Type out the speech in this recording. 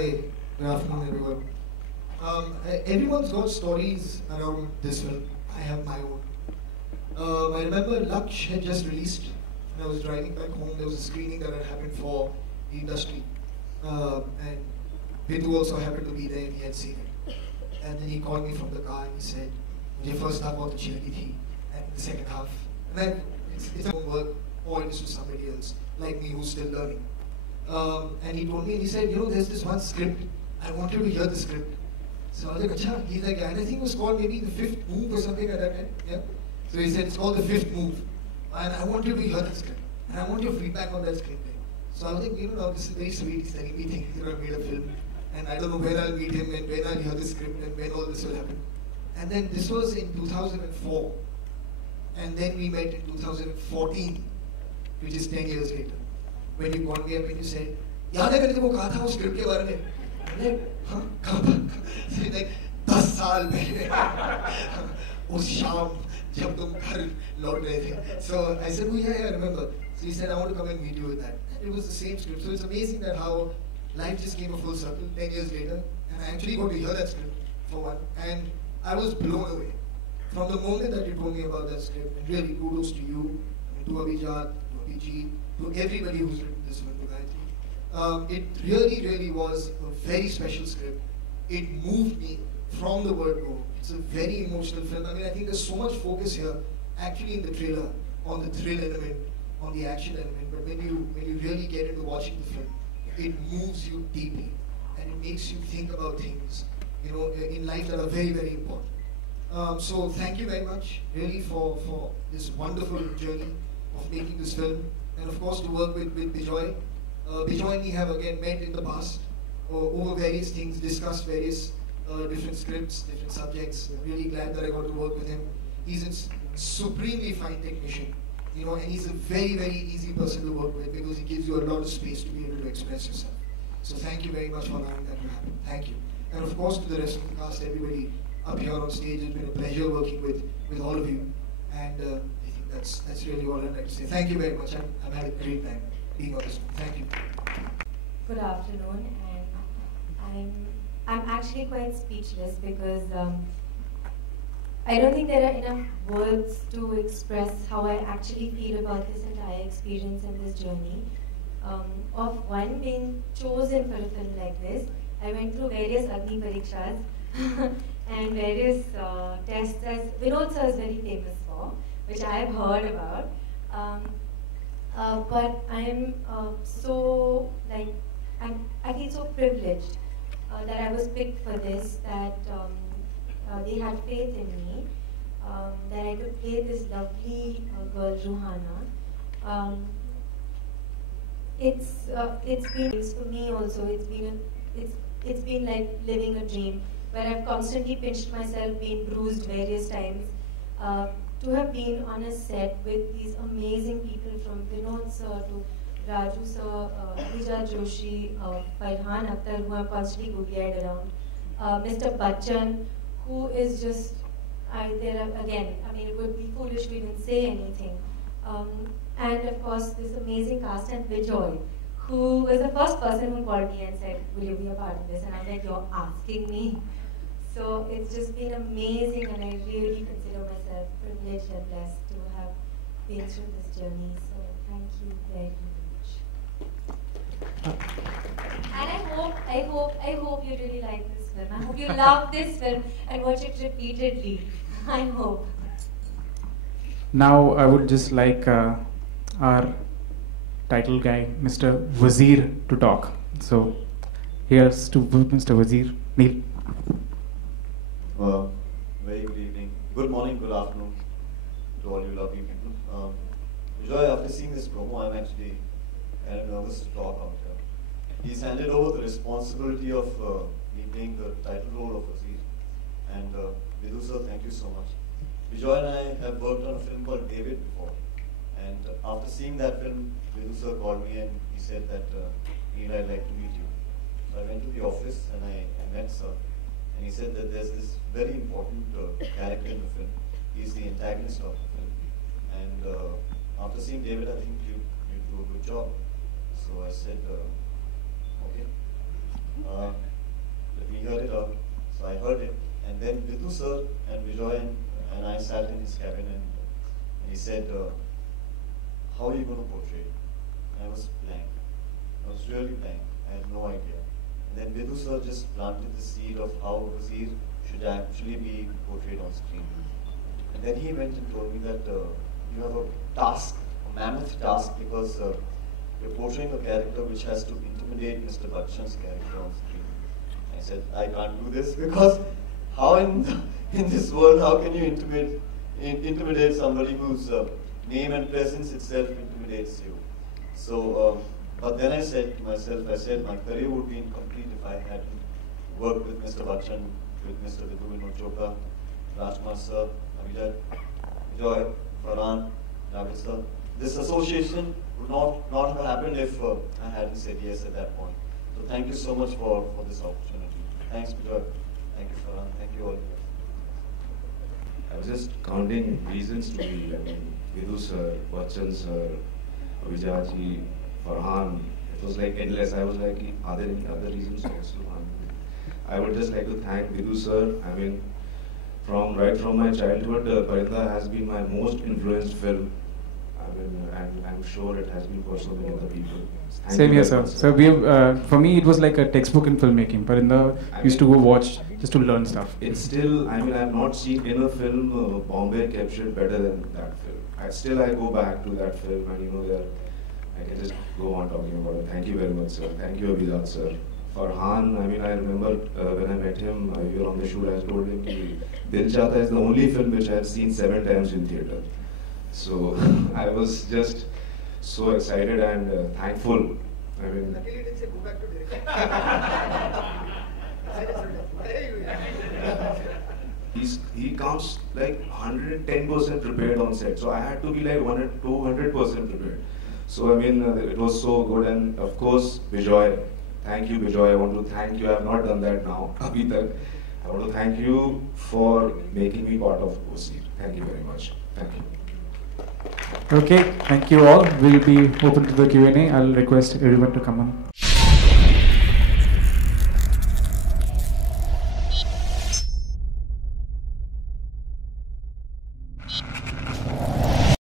Hey, good afternoon, everyone. Everyone's got stories around this film. I have my own. I remember Laksh had just released, when I was driving back home, there was a screening that had happened for the industry. And Vidhu also happened to be there and he had seen it. And then he called me from the car and he said, "Mujhe first half बहुत अच्छी लगी थी, and the second half." And then it's a homework, or it is to somebody else, like me who's still learning. And he told me, and he said, there's this one script, I want you to hear the script. So I was like, Acha, he's like, and I think it was called maybe The Fifth Move or something like that time, yeah? So he said, it's called The Fifth Move, and I want you to hear the script, and I want your feedback on that script. So I was like, now this is very sweet, he's telling me things, I've made a film, and I don't know when I'll meet him, and when I'll hear the script, and when all this will happen. And then this was in 2004, and then we met in 2014, which is 10 years later. When you called me up and you said, याद है मैंने तुमको कहा था उस script के बारे में? I'm like, हाँ, कहाँ था? So he's like, 10 साल पहले, उस शाम जब तुम घर लौट रहे थे. So I said, oh yeah, I remember. So he said, I want to come and meet you with that. And it was the same script. So it's amazing that how life just came a full circle 10 years later. And I actually got to hear that script for one. And I was blown away. From the moment that you told me about that script, and really kudos to you, and to Abhijat, to Abhijit, to everybody who's written this film, it really, really was a very special script. It moved me from the word go. It's a very emotional film. I mean, I think there's so much focus here, actually in the trailer, on the thrill element, on the action element. But when you really get into watching the film, it moves you deeply, and it makes you think about things, in life that are very, very important. So thank you very much, really, for this wonderful journey of making this film. And of course, to work with Bijoy. Bijoy and me have again met in the past over various things, discussed various different scripts, different subjects. I'm really glad that I got to work with him. He's a supremely fine technician, and he's a very, very easy person to work with because he gives you a lot of space to be able to express yourself. So thank you very much for allowing that to happen. Thank you. And of course, to the rest of the cast, everybody up here on stage, it's been a pleasure working with all of you. And I think that's really all I'd like to say. Thank you very much. I've had a great time being on this one. Thank you. Good afternoon, and I'm actually quite speechless because I don't think there are enough words to express how I actually feel about this entire experience and this journey. Of one, being chosen for a film like this, I went through various Agni Parikshas and various tests, as Vinod sir is very famous for, which I have heard about. But I'm I feel so privileged that I was picked for this, that they had faith in me, that I could play this lovely girl, Ruhana. It's been for me also. It's been like living a dream, where I've constantly pinched myself, been bruised various times. To have been on a set with these amazing people, from Vinod sir to Raju sir, Abhijat Joshi, Farhan, Aktar, who are constantly googly-eyed around, Mr. Bachchan, who is just, it would be foolish to even say anything. And of course, this amazing cast, and Bijoy, who was the first person who called me and said, "Will you be a part of this?" And I'm like, "You're asking me?" So it's just been amazing, and I really consider myself privileged and blessed to have been through this journey. So thank you very much. And I hope you really like this film. I hope you love this film and watch it repeatedly. I hope. Now I would just like our title guy, Mr. Wazir, to talk. So here's to Mr. Wazir. Neil. Very good evening. Good morning, good afternoon to all you lovely people. Joy, after seeing this promo, I'm actually kind of nervous to talk out here. He's handed over the responsibility of me playing the title role of Wazir. And Vidhu sir, thank you so much. Bijoy and I have worked on a film called David before. And after seeing that film, Vidhu sir called me and he said that, Neil, I'd like to meet you. So I went to the office and I met sir. And he said that there's this very important character in the film. He's the antagonist of the film. And after seeing David, I think you do a good job. So I said, okay. We heard it out, so I heard it, and then Vidhu sir and Vijay and I sat in his cabin, and he said, how are you going to portray it? And I was blank. I was really blank. I had no idea. And then Vidhu sir just planted the seed of how Wazir should actually be portrayed on screen. And then he went and told me that you have a task, a mammoth task, because you're portraying a character which has to intimidate Mr. Bachchan's character on screen. I said, I can't do this, because how in this world, how can you intimidate somebody whose name and presence itself intimidates you? So, but then I said to myself, my career would be incomplete if I hadn't worked with Mr. Bachchan, with Mr. Vidhu Vinod Chopra, Rajkumar sir, Vijay, Farhan, Javed sir. This association would not have happened if I hadn't said yes at that point. So thank you so much for this opportunity. Thanks, Vijay. Thank you, Farhan. Thank you all. I was just counting reasons to be. I mean, Vidhu sir, Bachchan sir, Vijayaji, Farhan. It was like endless. I was like, are there any other reasons also? I would just like to thank Vidhu sir. I mean, right from my childhood, Parinda has been my most influenced film. I mean, and I'm sure it has been for so many other people. Same here, sir. So we have, for me, it was like a textbook in filmmaking. Parinda used to go watch just to learn stuff. It's still, I mean, I've not seen in a film Bombay captured better than that film. I go back to that film, and you know, I can just go on talking about it. Thank you very much, sir. Thank you, Abhijat, sir. Farhan, I mean, I remember when I met him, we were on the shoot, I told him Dil Chahta is the only film which I have seen 7 times in theatre. So I was just so excited and thankful. I mean, Luckily, you didn't say go back to direction. he comes like 110% prepared on set. So I had to be like 200% prepared. So I mean, it was so good. And of course, Vijay. Thank you, Vijay. I want to thank you. I have not done that now. I want to thank you for making me part of Wazir. Thank you very much. Thank you. Okay, thank you all. We'll be open to the Q&A. I'll request everyone to come on.